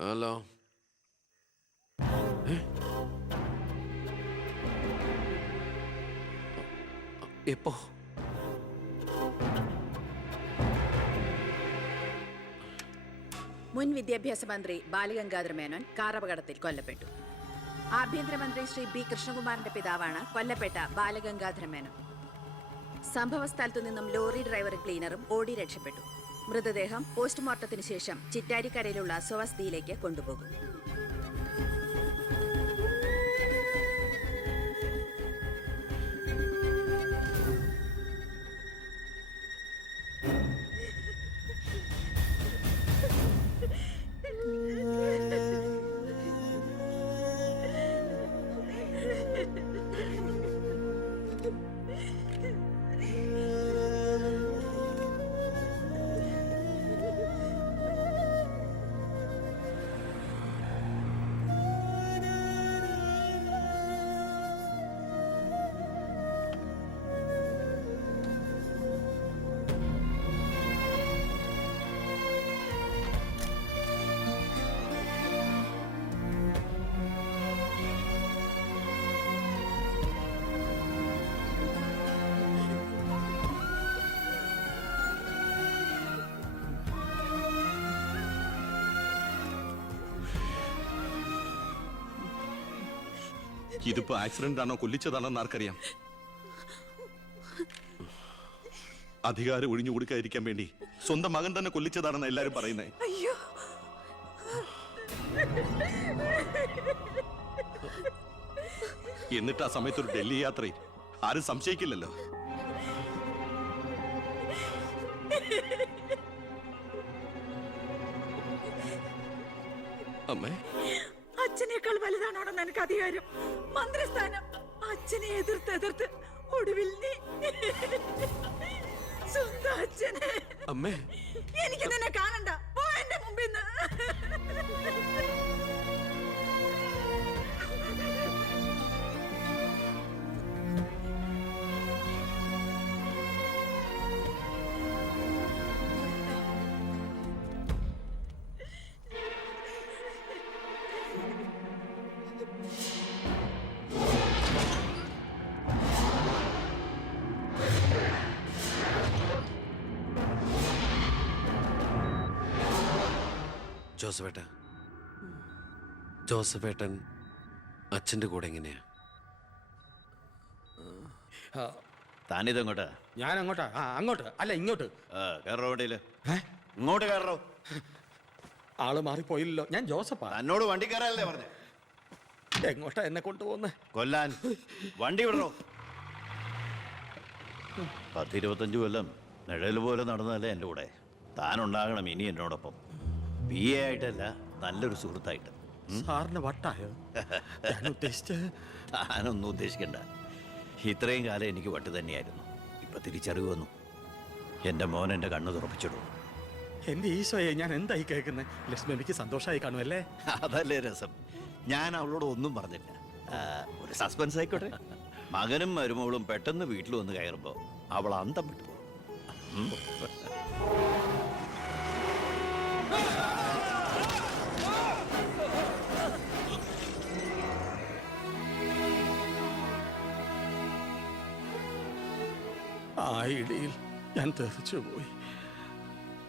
Hello? എപ്പോ മുൻ വിദ്യാഭ്യാസ മന്ത്രി ബാലഗംഗാധര മേനോൻ കാറപകടത്തിൽ കൊല്ലപ്പെട്ടു. ആഭ്യന്തരമന്ത്രി ശ്രീ ബി കൃഷ്ണകുമാറിന്റെ പിതാവാണ് കൊല്ലപ്പെട്ട ബാലഗംഗാധര മേനോൻ. സംഭവ സ്ഥലത്തു നിന്നും ലോറി ഡ്രൈവറും ക്ലീനറും ഓടി രക്ഷപ്പെട്ടു. മൃതദേഹം പോസ്റ്റ്മോർട്ടത്തിന് ശേഷം ചിറ്റാരിക്കരയിലുള്ള സ്വവസതിയിലേക്ക് കൊണ്ടുപോകും. ഇതിപ്പോ ആക്സിഡന്റ് ആണോ കൊല്ലിച്ചതാണോ എന്ന് ആർക്കറിയാം? അധികാരം ഒഴിഞ്ഞു കൊടുക്കാതിരിക്കാൻ വേണ്ടി സ്വന്തം മകൻ തന്നെ കൊല്ലിച്ചതാണെന്ന് എല്ലാരും പറയുന്നേ. അയ്യോ. എന്നിട്ട് ആ സമയത്ത് ഒരു ഡൽഹി യാത്രയിൽ ആരും സംശയിക്കില്ലല്ലോ. അമ്മേ. അച്ഛനേക്കാൾ വലുതാണോടെന്ന് എനിക്ക് അധികാരം മന്ത്രിസ്ഥാനം. അച്ഛനെ എതിർത്ത് എതിർത്ത് ഒടുവിൽ നീ സ്വന്തം അച്ഛനെ. അമ്മേ. എനിക്ക് നിന്നെ കാണണ്ട. പോ എന്റെ മുമ്പിൽ നിന്ന് ജോസഫേട്ട. ജോസഫേട്ടൻ അച്ഛന്റെ കൂടെ എങ്ങനെയാ? താനിതെങ്ങോട്ടാ? ഞാൻ അങ്ങോട്ടാ ആ അങ്ങോട്ട്. അല്ല ഇങ്ങോട്ട്. ആ കയറോ വണ്ടിയിൽ? ഇങ്ങോട്ട് കയറോ. ആൾ മാറിപ്പോയില്ലല്ലോ. ഞാൻ ജോസഫാ. എന്നോട് വണ്ടി കയറാനല്ലേ പറഞ്ഞു? എങ്ങോട്ടാ എന്നെ കൊണ്ടുപോന്ന് കൊല്ലാൻ. വണ്ടി വിടണോ പത്തിരുപത്തഞ്ച് കൊല്ലം നിഴൽ പോലെ നടന്നതല്ലേ എന്റെ കൂടെ. താനുണ്ടാകണം ഇനി എന്നോടൊപ്പം. പി എ ആയിട്ടല്ല നല്ലൊരു സുഹൃത്തായിട്ട്. സാറിന് വട്ടായോ? ഞാൻ താനൊന്നും ഉദ്ദേശിക്കണ്ട. ഇത്രയും കാലം എനിക്ക് വട്ട് തന്നെയായിരുന്നു. ഇപ്പൊ തിരിച്ചറിവ് വന്നു. എന്റെ മോൻ എന്റെ കണ്ണ് തുറപ്പിച്ചിടും. എന്റെ ഈശോയെ ഞാൻ എന്തായി കേൾക്കുന്നത് ലക്ഷ്മിക്ക് സന്തോഷമായി കാണുമല്ലേ? അതല്ലേ രസം. ഞാൻ അവളോട് ഒന്നും പറഞ്ഞില്ല. ഒരു സസ്പെൻസ് ആയിക്കോട്ടെ. മകനും മരുമകളും പെട്ടെന്ന് വീട്ടിൽ വന്ന് കയറുമ്പോ അവൾ അന്തം വിട്ടു പോകും. ഇടിയിൽ ഞാൻ തെറിച്ചുപോയി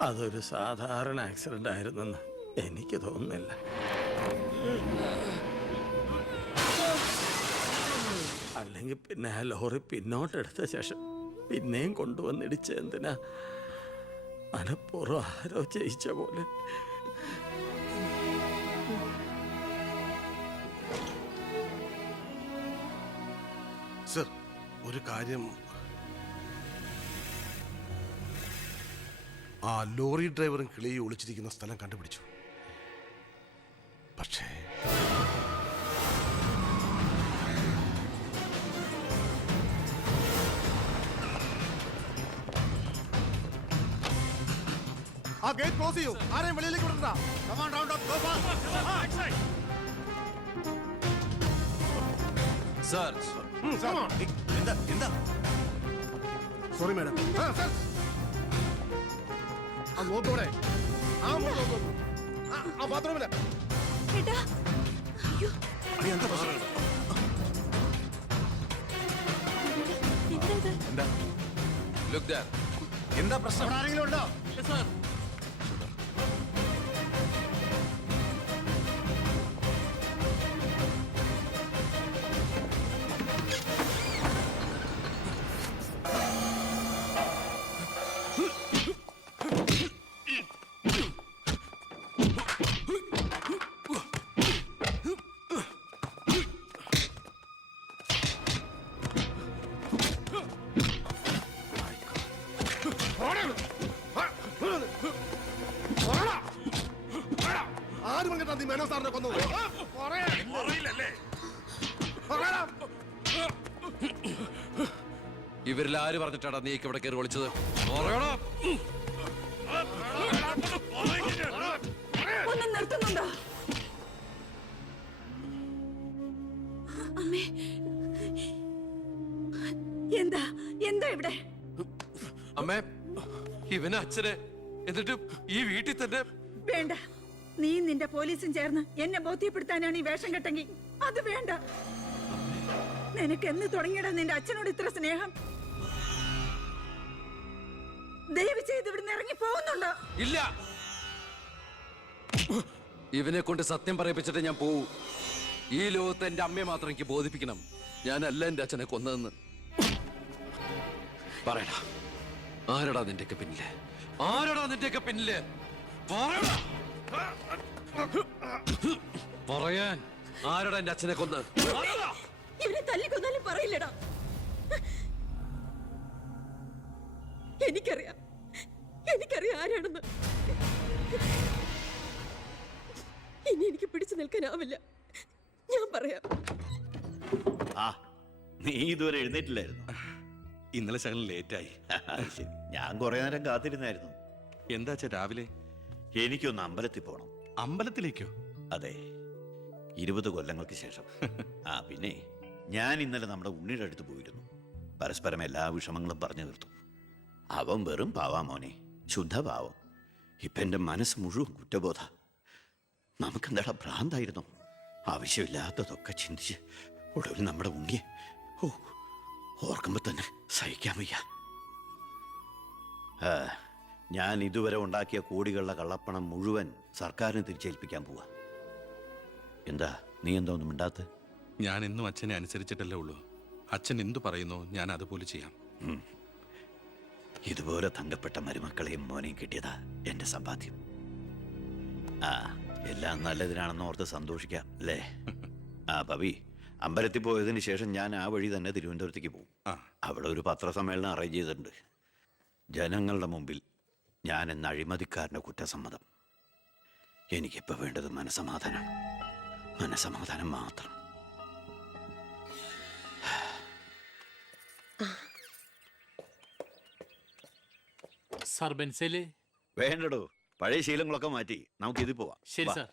അതൊരു സാധാരണ ആക്സിഡന്റ് ആയിരുന്നെന്ന് എനിക്ക് തോന്നുന്നില്ല. അല്ലെങ്കിൽ പിന്നെ ആ ലോറി പിന്നോട്ടെടുത്ത ശേഷം പിന്നെയും കൊണ്ടുവന്നിടിച്ച എന്തിനാ? മനപ്പൂർവം ആരോ ചെയ്യിച്ച പോലെ. സർ ഒരു കാര്യം ആ ലോറി ഡ്രൈവറും കിളിയും ഒളിച്ചിരിക്കുന്ന സ്ഥലം കണ്ടുപിടിച്ചു. പക്ഷേ ആ ഗേറ്റ് ക്ലോസ് ചെയ്യൂ. ആരെയും വെളിയിലേക്ക് വിടണ്ട. സാർ എന്താ എന്താ? സോറി മാഡം ആ നോക്കൂടെ ആ നോക്കൂ. ആ, ആ ബാത്റൂമിൽ. ഏട്ടാ അയ്യോ. എന്താ പ്രശ്നം? ആരെങ്കിലും ഉണ്ടോ? ആരും മേനോ സാറിനെ കൊന്നത്. ഇവരിൽ ആര് പറഞ്ഞിട്ടാണ് നീക്ക് ഇവിടെ കയറി വിളിച്ചത് നിർത്തുന്നുണ്ടോ? അമ്മേ. എന്താ? എന്താ ഇവിടെ? അമ്മേ ഇവന് അച്ഛനെ. എന്നിട്ട് ഈ വീട്ടിൽ തന്നെ വേണ്ട. നീ നിന്റെ പോലീസും ചേർന്ന് എന്നെ ബോധ്യപ്പെടുത്താനാണ് ഈ വേഷം കെട്ടെങ്കിൽ അത് വേണ്ട. നിനക്ക് എന്ന് തുടങ്ങിയടാ നിന്റെ അച്ഛനോട് ഇത്ര സ്നേഹം? ദയവ് ചെയ്ത് ഇവിടുന്ന് ഇറങ്ങി പോകുന്നുണ്ടോ? ഇല്ല. ഇവനെ കൊണ്ട് സത്യം പറയിപ്പിച്ചിട്ട് ഞാൻ പോവൂ. ഈ ലോകത്ത് എന്റെ അമ്മയെ മാത്രം എനിക്ക് ബോധിപ്പിക്കണം. ഞാനല്ല എന്റെ അച്ഛനെ കൊന്നതെന്ന്. പറയടാ. ആരടാ നിന്റെയൊക്കെ പിന്നിൽ? ആരടാ നിന്റെയൊക്കെ പിന്നിൽ? പറയടാ. പറയാൻ. ആരുടെ എന്റെ അച്ഛനെ കൊന്ന്. ഇവനെ തല്ലിക്കൊന്നാലും പറയില്ലടാ. എനിക്കറിയാം. എനിക്കറിയാം ആരാണെന്ന്. ഇനി എനിക്ക് പിടിച്ചു നിൽക്കാനാവില്ല. ഞാൻ പറയാം. ആ നീ ഇതുവരെ എഴുന്നേറ്റില്ലായിരുന്നു? ഇന്നലെ ശകലം ലേറ്റായി ശരി. ഞാൻ കുറെ നേരം കാത്തിരുന്നായിരുന്നു. എന്താച്ചാ രാവിലെ? എനിക്കൊന്ന് അമ്പലത്തിൽ പോകണം അമ്പലത്തിലേക്കോ? അതെ. ഇരുപത് കൊല്ലങ്ങൾക്ക് ശേഷം. ആ പിന്നെ ഞാൻ ഇന്നലെ നമ്മുടെ ഉണ്ണിയുടെ അടുത്ത് പോയിരുന്നു. പരസ്പരം എല്ലാ വിഷമങ്ങളും പറഞ്ഞു തീർത്തു. അവൻ വെറും പാവാ മോനെ. ശുദ്ധ പാവം ഇപ്പൊ എന്റെ മനസ്സ് മുഴുവൻ കുറ്റബോധ. നമുക്കെന്താടാ ഭ്രാന്തായിരുന്നു? ആവശ്യമില്ലാത്തതൊക്കെ ചിന്തിച്ച് ഒടുവിൽ നമ്മുടെ ഉണ്ണിയെ ഓ ഓർക്കുമ്പോ തന്നെ സഹിക്കാൻ വയ്യ. ആ, ഞാൻ ഇതുവരെ ഉണ്ടാക്കിയ കോടികളുടെ കള്ളപ്പണം മുഴുവൻ സർക്കാരിന് തിരിച്ചേൽപ്പിക്കാൻ പോവാ. എന്താ നീ എന്താ ഒന്നും മിണ്ടാത്ത? ഞാൻ എന്നും അച്ഛനെ അനുസരിച്ചിട്ടല്ലേ ഉള്ളൂ. അച്ഛൻ എന്തു പറയുന്നു ഞാൻ അതുപോലെ ചെയ്യാം. ഇതുപോലെ തങ്കപ്പെട്ട മരുമക്കളെയും മോനെയും കിട്ടിയതാ എന്റെ സമ്പാദ്യം. ആ എല്ലാം നല്ലതിനാണെന്ന് ഓർത്ത് സന്തോഷിക്കാം അല്ലേ? ആ പവി അമ്പലത്തിൽ പോയതിന് ശേഷം ഞാൻ ആ വഴി തന്നെ തിരുവനന്തപുരത്തേക്ക് പോകും. അവിടെ ഒരു പത്രസമ്മേളനം അറേഞ്ച് ചെയ്തിട്ടുണ്ട്. ജനങ്ങളുടെ മുമ്പിൽ ഞാൻ എന്ന അഴിമതിക്കാരന്റെ കുറ്റസമ്മതം. എനിക്കിപ്പോൾ വേണ്ടത് മനസമാധാനം മനസമാധാനം മാത്രം. സാർ ബെൻസേൽ വേണ്ടടോ. പഴയ ശീലങ്ങളൊക്കെ മാറ്റി. നമുക്ക് ഇതിൽ പോവാം. ശരി വാ. സാർ.